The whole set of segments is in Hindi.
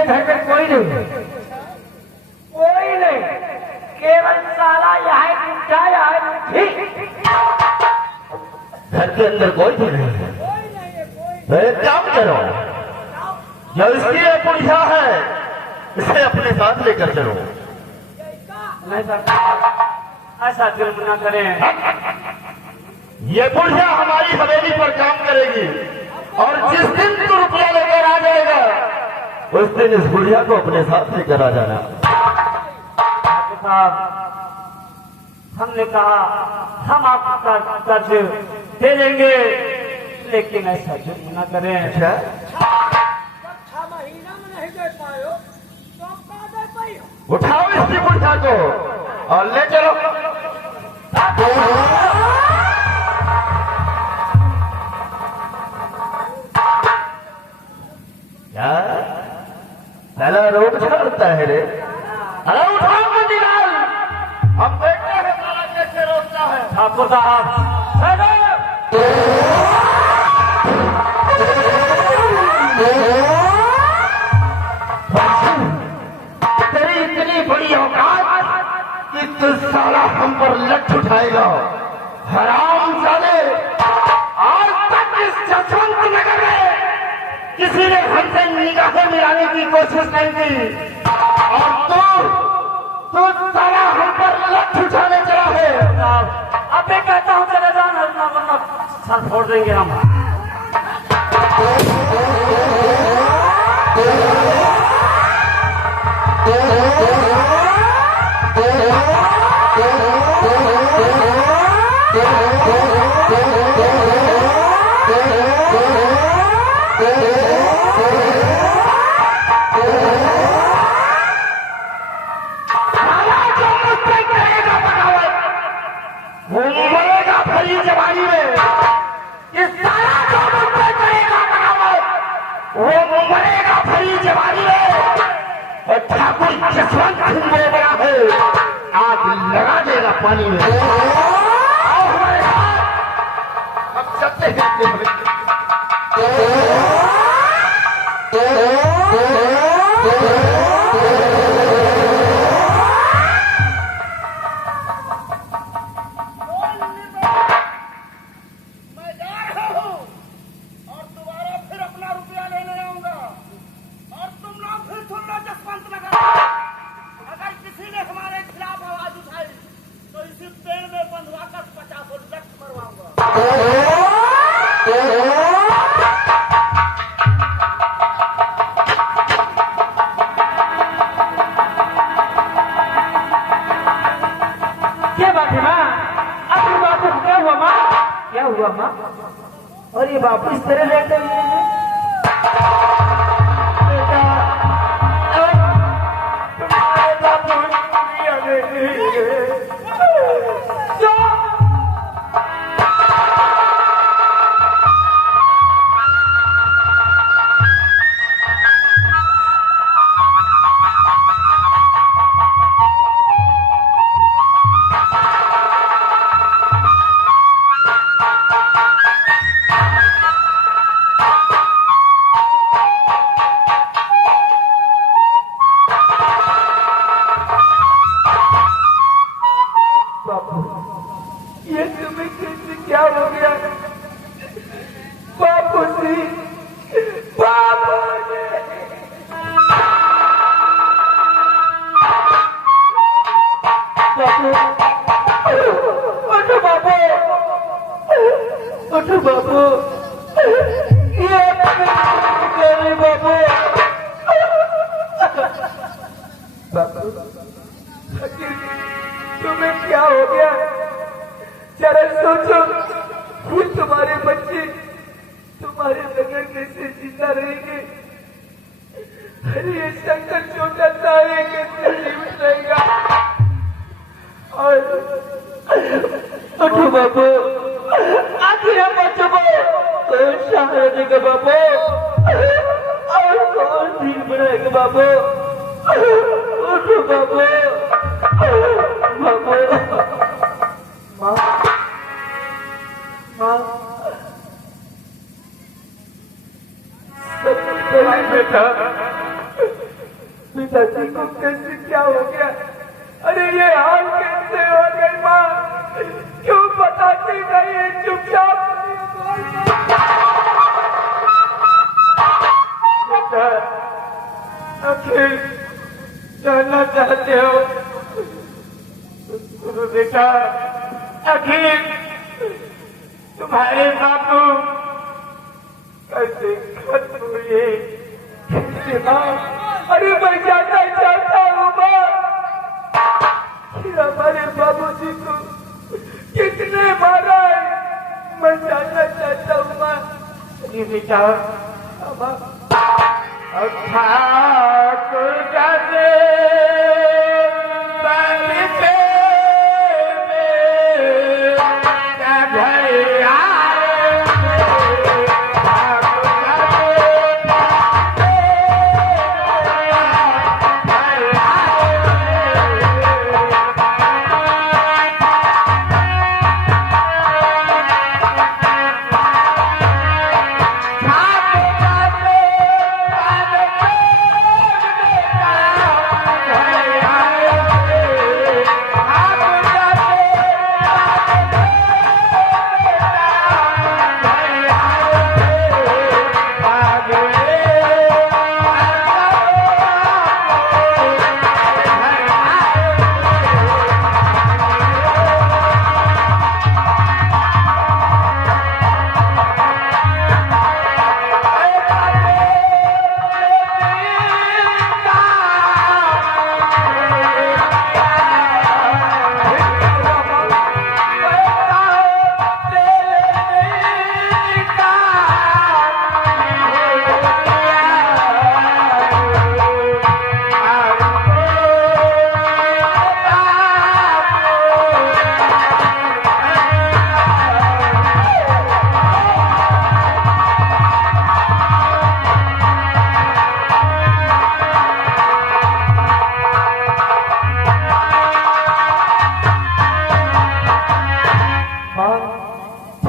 इसके घर में कोई नहीं, कोई नहीं, केवल साला यहाँ उठा यहाँ घर के अंदर कोई भी नहीं है। एक काम करो, जो इसकी ये पुलिया है इसे अपने साथ लेकर चलो। नहीं ऐसा जुर्म न करें। ये पुलिया हमारी हवेली पर काम करेगी और जिस दिन तू रुपया लेकर आ जाएगा उस दिन इस बुढ़िया को अपने साथ लेकर आ जाना। साहब हमने कहा हम आपका कर्ज दे देंगे, लेकिन ऐसा जुर्म न करें। अच्छा, 6 महीना में नहीं दे पायो तो का दे पायो? उठाओ इसकी बुढ़िया को और ले चलो। क्या पहला रोग छोड़ता है रे? अरे उठाओ मंडीलाल, हम देखते हैं साला कैसे रोकता है। ठाकुर साहब तेरी इतनी बड़ी औकात कि तू साला हम पर लठ उठाएगा। हराम जाने, आज तक इस जसवंत नगर में किसी ने हमसे निगाहें मिलाने की कोशिश नहीं की और तू साला हम पर लठ उठाने चला है। अब मैं कहता हूँ चले जाना, वरना सर फोड़ देंगे हम। वो मरेगा भरी जवानी में। इस सारा जो मुझसे करेगा बगावत वो मरेगा भरी जवानी में। और ठाकुर जसवंत सिंह बड़ा है, आग लगा देगा पानी में। आओ हमारे साथ, हम चलते हैं। मैं जा रहा हूँ और दोबारा फिर अपना रुपया लेने आऊंगा। और तुम लोग फिर सुन लो जसवंत नगर, अगर किसी ने हमारे खिलाफ आवाज उठाई तो इसी पेड़ में बंधवाकर 50 लठ मरवाऊंगा। क्या बात है माँ? अब बापू क्या हुआ माँ? क्या हुआ माँ? और ये बापू इस तरह रहते हैं? बेटा, तुम्हारे बापू दुनिया में नहीं है। क्यों? ये तुम्हें कैसे क्या हो गया? बापू जी, बापू जी। बापू, उठो बापू, उठो बापू। ये गली बापू। बापू, तुम्हें क्या हो गया? जरा सोचो, ये तुम्हारे बच्चे तुम्हारे बगैर कैसे जिंदा रहेंगे? अरे ये शंकर छोटा सा है, कैसे जीवित रहेगा? और उठो बाबू, आखिर हम बच्चों को कौन सहारा देगा बाबू? और कौन ठीक बनाएगा बाबू? उठो बाबू, बाबू। माँ, माँ, बेटा, पिताजी को कैसे क्या हो गया? अरे ये हाल कैसे हो गई माँ? क्यों बताती नहीं? चुपचाप आखिर जानना चाहते हो? बेटा, आखिर तुम्हारे बापू कैसे खत्म हुए? अरे मैं जानना चाहता हूँ माँ, हमारे बाबूजी को कितने मारा है? मैं जानना चाहता हूँ माँ। अरे बेटा, ठाकुर जाते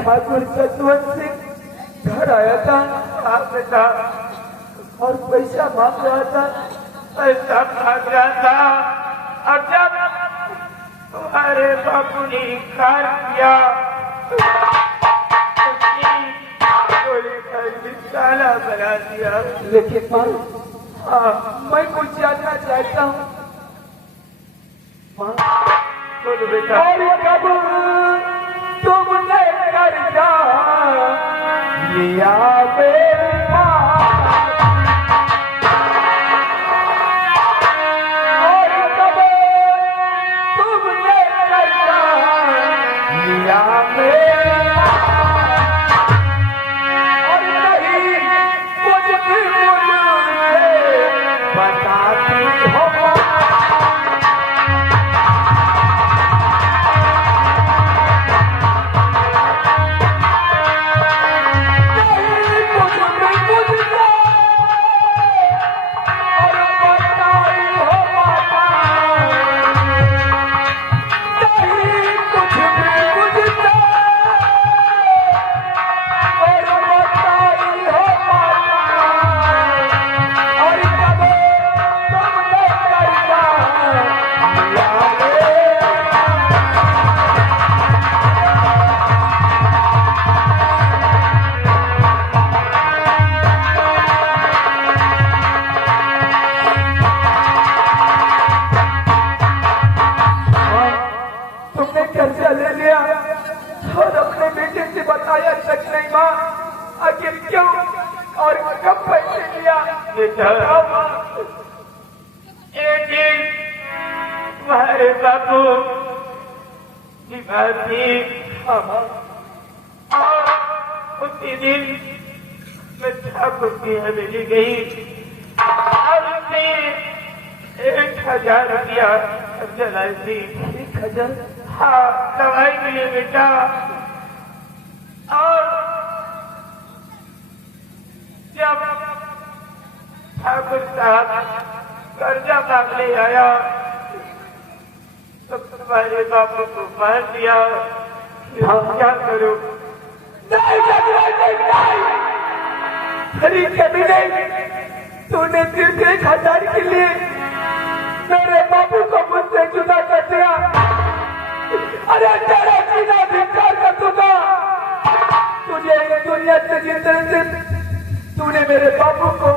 ठाकुर सतवंत सिंह घर आया था आपने कहा और पैसा मांग रहा था, पैसा मांग रहा था। और जब तुम्हारे बापू ने इनकार किया गोली का निशाना बना दिया। लेकिन माँ, मैं कुछ जानना चाहता हूँ माँ। बोलो बेटा, कब तुमने कर्जा लिया मेरी माँ? और कब तुमने कर्जा लिया मेरी माँ? और नहीं कुछ भी मुझे बताती हो कर्जा ले लिया और अपने बेटे से बताया तक नहीं माँ? आखिर क्यों और कब पैसे लिया? एक दिन तुम्हारे बाबू बीमार थी और उसी दिन मैं ठाकुर की हवेली गई और उसने 1000 रुपया कर्जा लाई थी। 1000? हाँ, दवाई के लिए बेटा। और जब ठाकुर साहब कर्जा मांगने आया तो तुम्हारे बापू को मार दिया। हम क्या करो? नहीं, अरे कभी नहीं, तूने सिर्फ 1000 के लिए मेरे बाबू को मुझसे जुदा कर दिया। अरे तेरा जीना धिक्कार कर दूंगा। तुझे इस दुनिया से जीतने से तूने मेरे बाबू को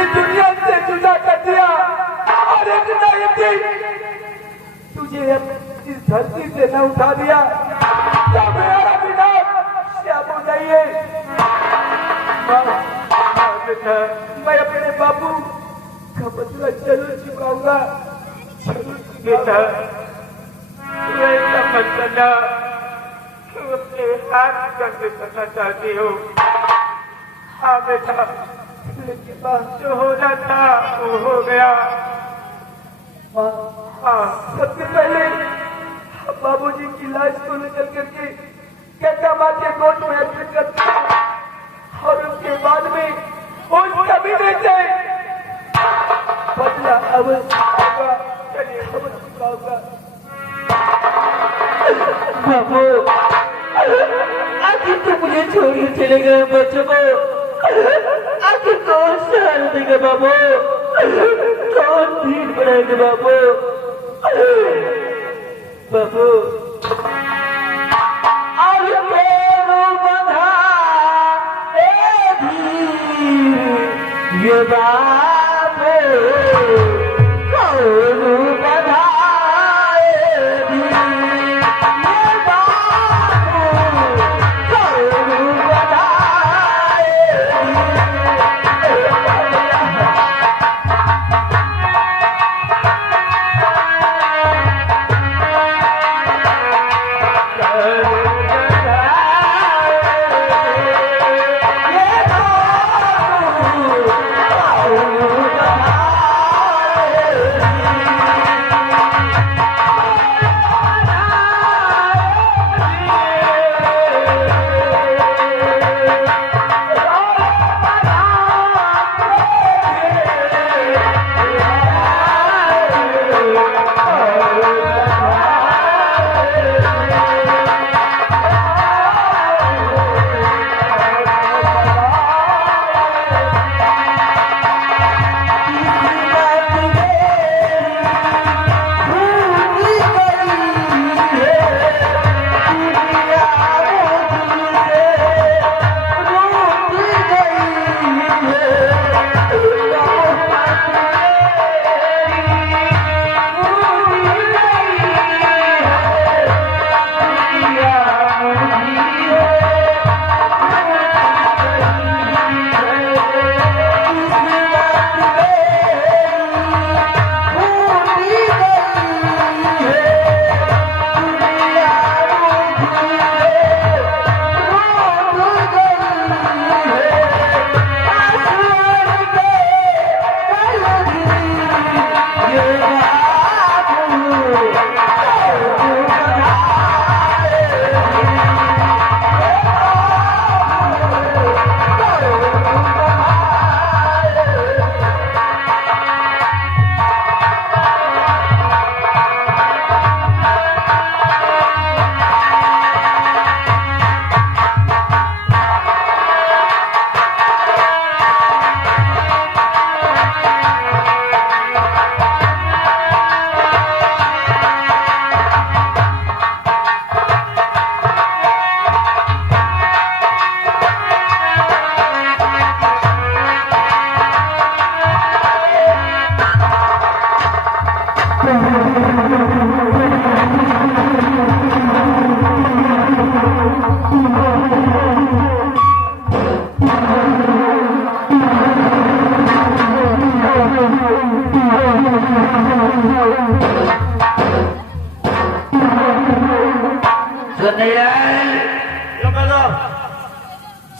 इस दुनिया से जुदा कर दिया और एक नहीं थी तुझे इस धरती से न उठा दिया तो मेरा विनाश श्याम हो जाइए। मैं अपने बाबू का बदला जरूर चुकाऊंगा। बेटा ऐसा मत करना, तुम अपने हाथ करके करना चाहती हो। हाँ बेटा, लेकिन माँ जो होना था वो हो गया। हाँ सबसे पहले बाबूजी की लाश को निकल करके कैसा माँ के कोर्ट में एडमिट करते और उसके बाद में उस कमीने से बदला अब होगा। चलिए समझ चुका। बाबू आखिर तो मुझे छोड़ के चले गए बच्चों को। आखिर कौन सहारा देगा बाबू, कौन भीड़ बढ़ाएगा बाबू। बाबू अब तेरू बंधा ए धीर ये बाबू कौरू बंधा ए धीर ये बाबू कौरू बंधा ए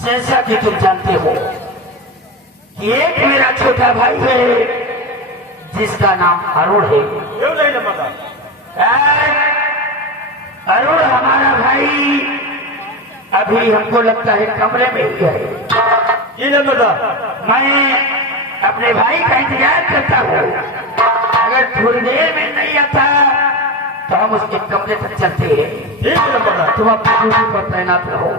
जैसा कि तुम जानते हो कि एक मेरा छोटा भाई है जिसका नाम अरुण है। क्यों नहीं ना पता? अरुण हमारा भाई अभी हमको लगता है कमरे में ही है। ये नहीं पता। मैं अपने भाई का इंतजार करता हूँ, अगर थोड़ी देर में नहीं आता तो हम उसके कमरे तक चलते हैं। ठीक है पता। तुम अपनी ड्यूटी पर तैनात रहो।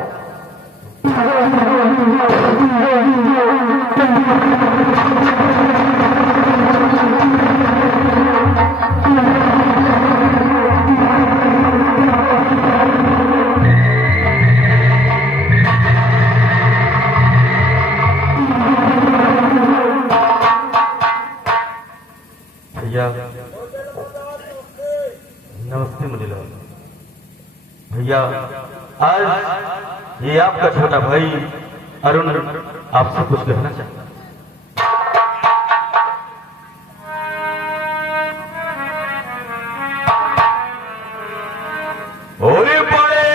Thank you. भैया नमस्ते मुनीलाल भैया। आज ये आपका छोटा भाई अरुण आपसे कुछ कहना चाहता है। ओरे बड़े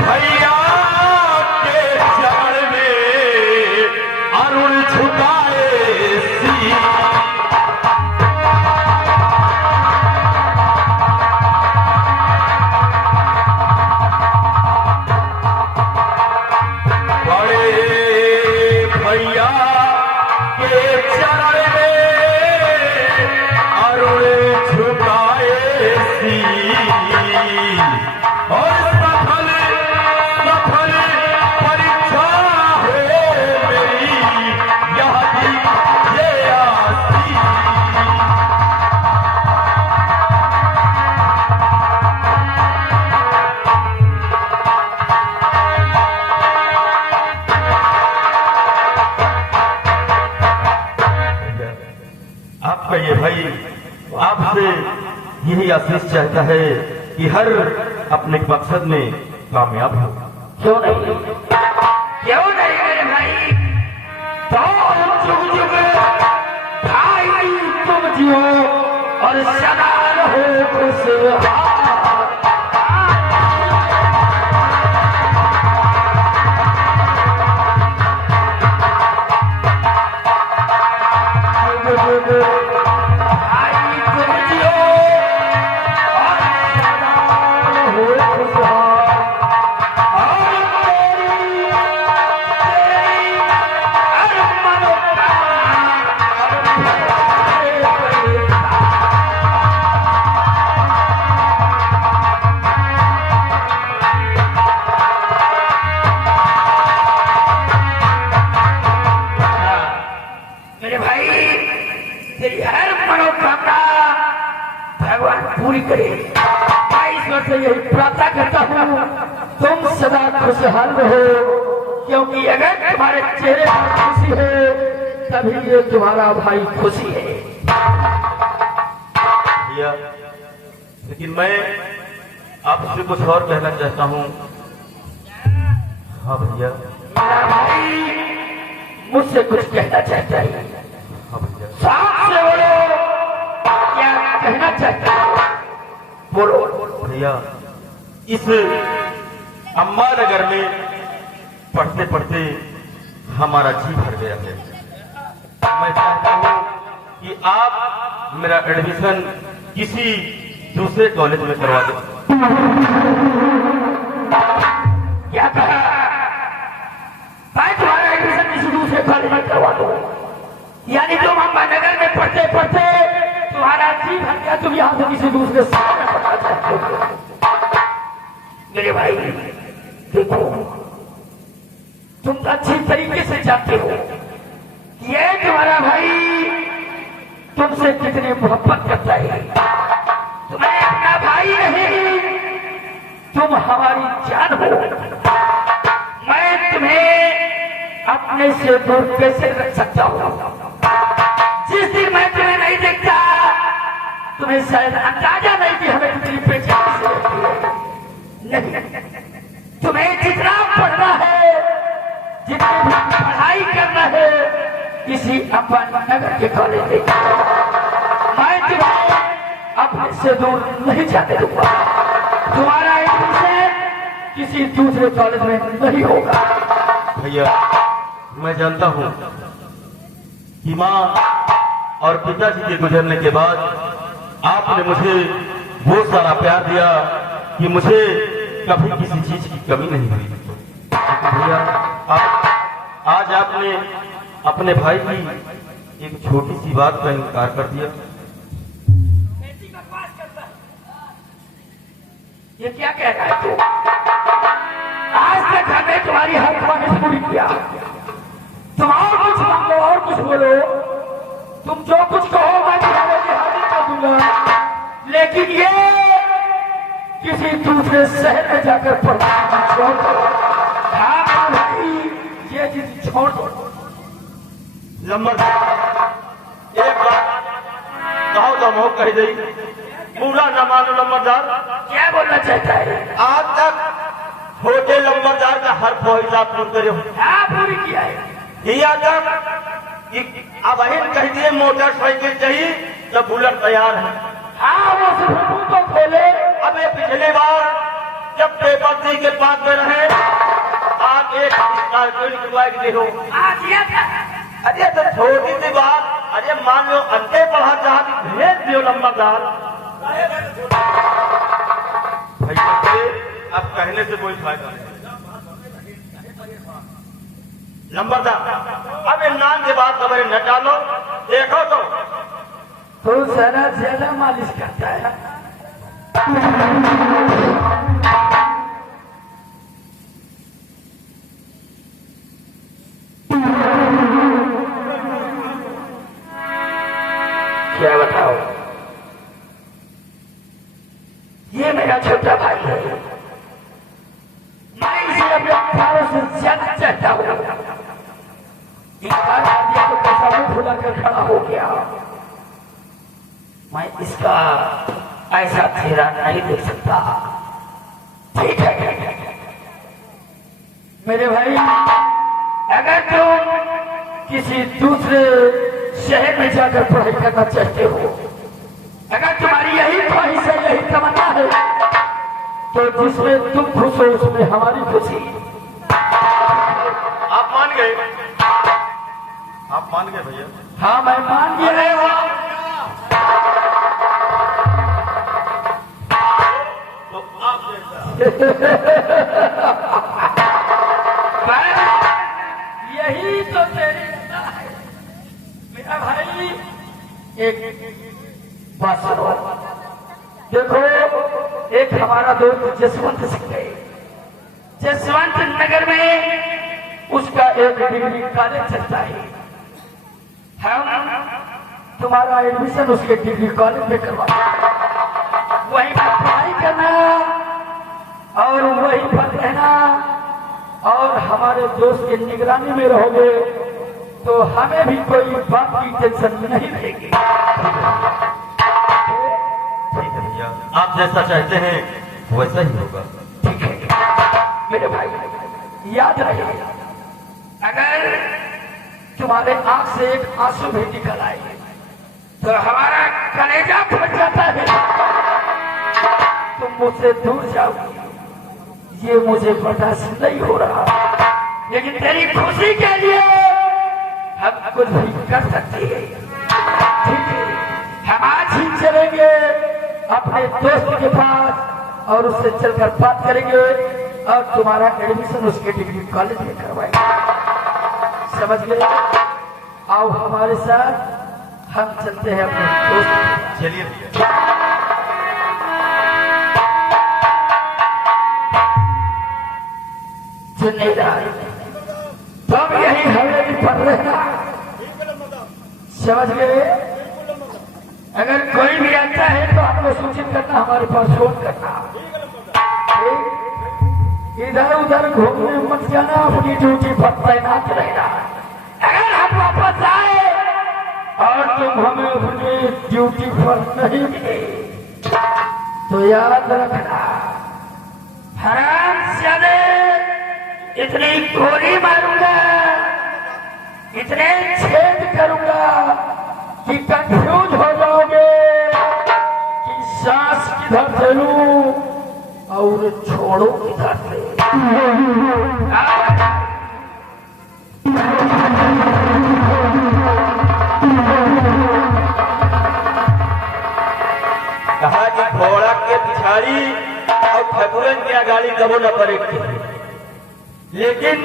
भैया के चरण में अरुण झुकाए सी। आपका ये भाई आपसे यही आशीष चाहता है कि हर अपने मकसद में कामयाब हो। क्यों नहीं मेरे भाई, तो जुग जुग भाई तुम जियो और सदा रहो खुशहाल। तेरी हर मनोकामना भगवान पूरी करे। मैं ईश्वर से यही प्रार्थना करता हूँ तुम सदा खुशहाल रहो, क्योंकि अगर तुम्हारे चेहरे पर खुशी है तभी ये तुम्हारा भाई खुशी है। भैया लेकिन मैं आपसे कुछ और कहना चाहता हूँ। हाँ भैया। मेरा भाई मुझसे कुछ कहना चाहता है। हाँ भैया। साफ से बोलो, क्या कहना चाहता है? बोलो भैया। इस अम्मा नगर में पढ़ते पढ़ते हमारा जी भर गया है। मैं चाहता हूँ कि आप मेरा एडमिशन किसी दूसरे कॉलेज में करवा दें। क्या कहा? मैं तुम्हारा एडमिशन किसी दूसरे कॉलेज में करवा दूं? यानी तुम अम्मा नगर में पढ़ते पढ़ते तुम्हारा जी भर गया, तुम यहाँ से किसी दूसरे शहर में पढ़ना चाहते हो? मेरे भाई देखो, तुम अच्छी तरीके से जानते हो ये तुम्हारा भाई तुमसे कितनी मोहब्बत करता है। तुम्हें अपना भाई नहीं, तुम हमारी जान हो। मैं तुम्हें अपने से दूर कैसे रख सकता हूँ? जिस दिन मैं तुम्हें नहीं देखता, तुम्हें शायद अंदाजा नहीं कि हमें कितनी बेचैनी से रहती है। नहीं, तुम्हें जितना पढ़ना है, जितनी भी पढ़ाई करना है, किसी अम्मा नगर के कॉलेज में मैं तुम्हें अपने से दूर नहीं जाने दूंगा। तुम्हारा एडमिशन किसी दूसरे कॉलेज में नहीं होगा। भैया मैं जानता हूँ कि माँ और पिताजी के गुजरने के बाद आपने मुझे वो सारा प्यार दिया कि मुझे कभी किसी चीज की कमी नहीं हुई। भैया आज आपने अपने भाई की एक छोटी सी बात का इनकार कर दिया। ये क्या कह रहा है तू? आज तक हमने तुम्हारी हर ख्वाहिश पूरी किया। तुम और कुछ मांगो और कुछ बोलो, तुम जो कुछ कहो मैं तुम्हारे लिए हाजिर कर दूंगा। लेकिन ये किसी दूसरे शहर में जाकर पढ़ना छोड़ दो। हाँ भाई, ये चीज छोड़ दो। लम्बर एक बात कहो तो हम कह दी पूरा न मानो नंबरदार। क्या बोलना चाहता है? आज तक होटल नंबरदार का हर हिसाब पूर्ण करे हाँ पूरी किया है। किया तक अब अहिन कह दिए मोटरसाइकिल चाहिए तो बुलेट तैयार है। हाँ वो सिर्फ तो खोले। अब ये पिछली बार जब पेपर दी के पास में रहे आप एक स्कॉर्पियो निकलवा के देखो। हाँ दिया था। अरे तो छोटी सी बात, अरे मान लो अंधे पढ़ा चाहती भेज दियो नंबरदार। भाई अब कहने से कोई फायदा नहीं। नंबरदार अब इन नाम के बाद खबरें न डालो। देखो तो सारा ज्यादा मालिश करता है। क्या बताओ, ये मेरा छोटा भाई है। मैं इसे अपने भाव से ज्यादा चाहता हूँ। तो कैसा मुंह फुलाकर खड़ा हो गया। मैं इसका ऐसा चेहरा नहीं देख सकता। ठीक है मेरे भाई, अगर तुम किसी दूसरे शहर में जाकर पढ़ाई करना चाहते हो, अगर तुम्हारी यही ख्वाहिश है, यही तमन्ना है, तो जिसमें तुम खुश हो उसमें हमारी खुशी। आप मान गए? आप मान गए भैया? हाँ मैं मान गया। तो आप यही तो तेरी रजा है मेरा भाई। एक बात सुनो, देखो एक हमारा दोस्त जसवंत सिंह है, जसवंत नगर में उसका एक डिग्री कॉलेज चलता है। हम तुम्हारा एडमिशन उसके डिग्री कॉलेज में करवा, वहीं पर पढ़ाई करना और वहीं पर रहना और हमारे दोस्त की निगरानी में रहोगे तो हमें भी कोई बात की टेंशन नहीं रहेगी। ठीक है भैया, आप जैसा चाहते हैं वैसा ही होगा। ठीक है मेरे भाई, याद रहे अगर तुम्हारे आंख से एक आंसू भी निकल आए तो हमारा कलेजा फट जाता है। तुम मुझसे दूर जाओगी, ये मुझे बर्दाश्त नहीं हो रहा, लेकिन तेरी खुशी के लिए हम कुछ भी कर सकते हैं। ठीक है, हम आज ही चलेंगे अपने दोस्त के पास और उससे चलकर बात करेंगे और तुम्हारा एडमिशन उसके डिग्री कॉलेज में करवाएंगे। समझ गए? आओ हमारे साथ, हम चलते हैं अपने दोस्त। चलिए भैया। तुम यही हवेली पर रहना, समझ गए? अगर कोई भी आता है तो आपको सूचित करना, हमारे पास फोन करना। इधर उधर घूमने मत जाना, अपनी ड्यूटी पर तैनात रहना। अगर हम वापस आए और तुम हमें अपनी ड्यूटी पर नहीं मिले तो याद रखना, हरामजादे इतनी गोली मारूंगा, इतने छेद करूंगा कि कंफ्यूज हो जाओगे कि सांस किधर से लूं और छोड़ो किधर से। कहा कि घोड़ा के पिछाड़ी और ठकुरन की गाड़ी कबो न पड़ेगी, लेकिन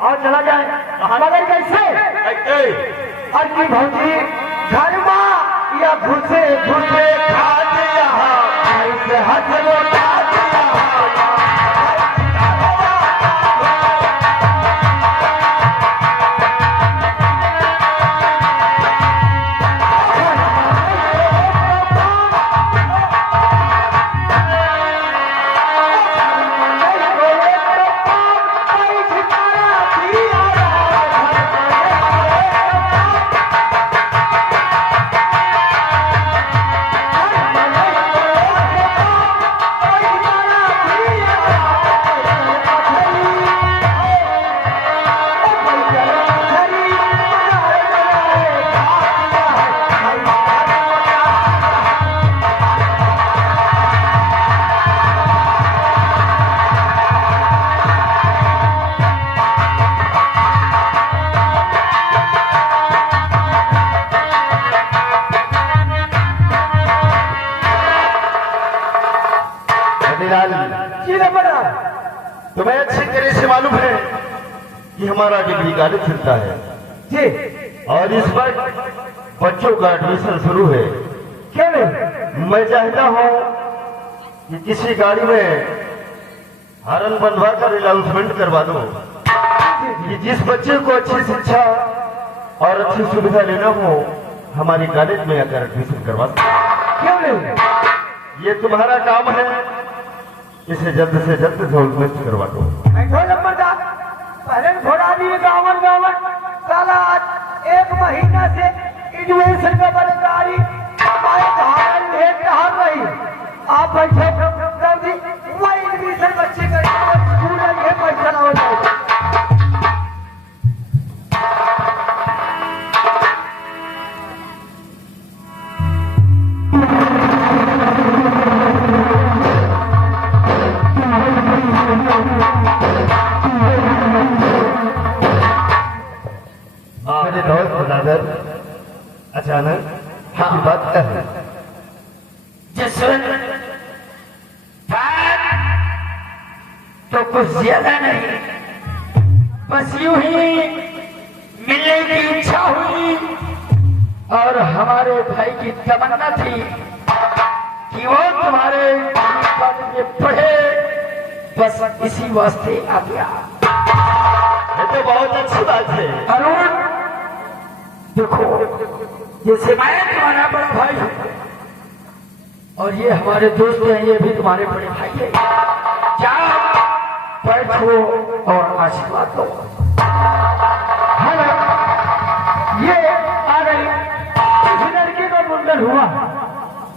और चला जाए मगर कैसे? अरे भौजी घरमा या घुसे घुसे खा दिया, ऐसे हाथ में खा दिया। तुम्हें अच्छी तरह से मालूम है कि हमारा डिग्री कॉलेज चलता है जी और इस वक्त बच्चों का एडमिशन शुरू है। क्यों नहीं? मैं चाहता हूँ कि किसी गाड़ी में हॉर्न बंधवा कर अनाउंसमेंट करवा दो कि जिस बच्चे को अच्छी शिक्षा और अच्छी सुविधा लेना हो हमारी कॉलेज में आकर एडमिशन करवा दो। क्यों नहीं? ये तुम्हारा काम है, इसे जल्द से जल्द डेवलपमेंट करवा दो। बैठो नंबरदार, पहले घोड़ा दिए गावन गावन साला आज 1 महीना से एडमिशन का बलगारी हमारे धारण भेज रहा रही। आप बैठे जल्दी वही एडमिशन बच्चे का स्कूल है पैसा हो जाएगा। मेरे दोस्त ब्रदर अचानक हाँ बात क्या है? जसवंत बात तो कुछ ज्यादा नहीं, बस यूं ही मिलने की इच्छा हुई और हमारे भाई की तमन्ना थी कि वो तुम्हारे कॉलेज में पढ़े, बस इसी वास्ते आ गया। ये तो बहुत अच्छी बात है। अरुण देखो, जैसे मैं तुम्हारा बड़ा भाई हूं और ये हमारे दोस्त हैं, ये भी तुम्हारे बड़े भाई हैं। जाओ बैठो और आशीर्वाद लो। हेलो, ये आ गई। जिस लड़के का मुंडन हुआ,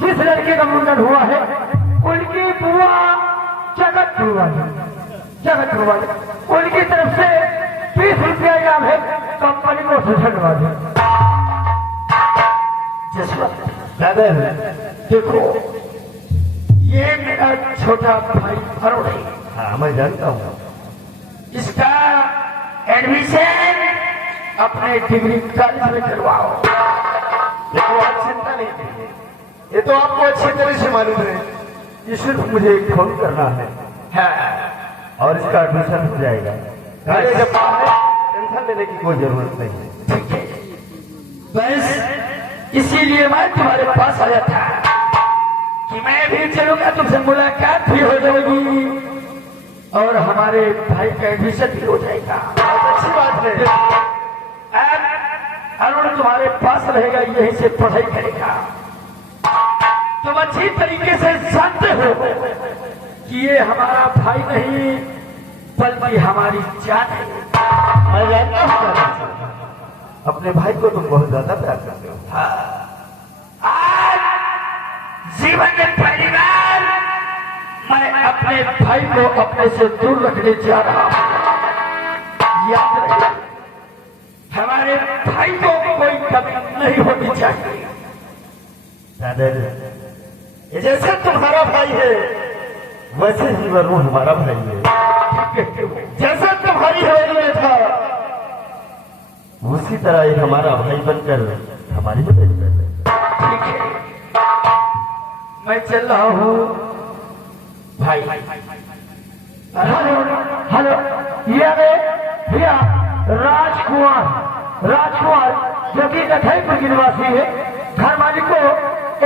जिस लड़के का मुंडन हुआ है उनकी बुआ जगत बुआ है, जगत बुआ है। उनकी तरफ से 20 रुपया इनाम है, कंपनी को धन्यवाद है। जसवंत ब्रदर देखो, ये मेरा छोटा भाई अरुण है, हाँ मैं जानता हूँ। इसका एडमिशन अपने डिग्री कॉलेज में करवाओ। देखो आप चिंता नहीं कीजिए, ये तो आपको अच्छी तरह से मालूम है। ये सिर्फ मुझे एक फोन करना है और इसका एडमिशन हो जाएगा। गाड़ी जब टेंशन लेने की कोई जरूरत नहीं है। ठीक है, बस इसीलिए मैं तुम्हारे पास आया था कि मैं भी चलूंगा, तुमसे मुलाकात भी हो जाएगी और हमारे भाई का एडमिशन भी हो जाएगा। बहुत अच्छी बात है। अब अरुण तुम्हारे पास रहेगा, यहीं से पढ़ाई करेगा। तुम अच्छी तरीके से जानते हो कि ये हमारा भाई नहीं बल्कि हमारी जान है। मैं जानता हूँ ब्रदर, अपने भाई को तुम बहुत ज्यादा प्यार करते हो। आज जीवन में पहली बार मैं अपने भाई को अपने से दूर रखने जा रहा हूं। याद रहे, हमारे भाई को कोई कमी नहीं होनी चाहिए। ब्रदर, ये जैसे तुम्हारा भाई है वैसे ही वरुण हमारा भाई है। जैसा तुम्हारी हवेली में था उसी तरह ये हमारा भाई बनकर हमारी मदद कर रहे हैं। ठीक है, मैं चल रहा हूँ भाई। हेलो, हेलो, ये आ गए भैया राजकुमार, राजकुमार जो कि कथईपुर की निवासी है। घर मालिक को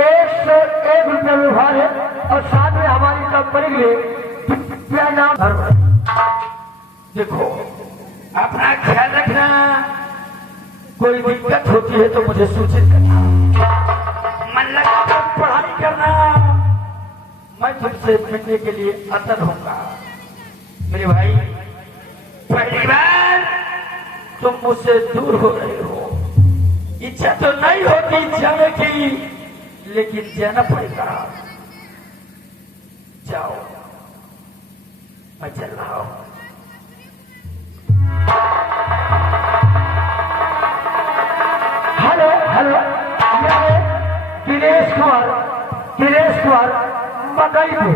101 रुपया व्यवहार है और साथ में हमारी कंपनी के लिए नाम। देखो, अपना ख्याल रखना, कोई दिक्कत होती है तो मुझे सूचित करना। मन लगा तो पढ़ाई करना, मैं तुमसे मिलने के लिए अतन होगा। मेरे भाई, पहली बार तुम मुझसे दूर हो रहे हो। इच्छा तो नहीं होती जाने की, लेकिन जाना पड़ेगा। जाओ, मैं चल रहा हूं। हेलो, हेलो, ये आ गए दिनेश कुमार, दिनेश कुमार मकई पे।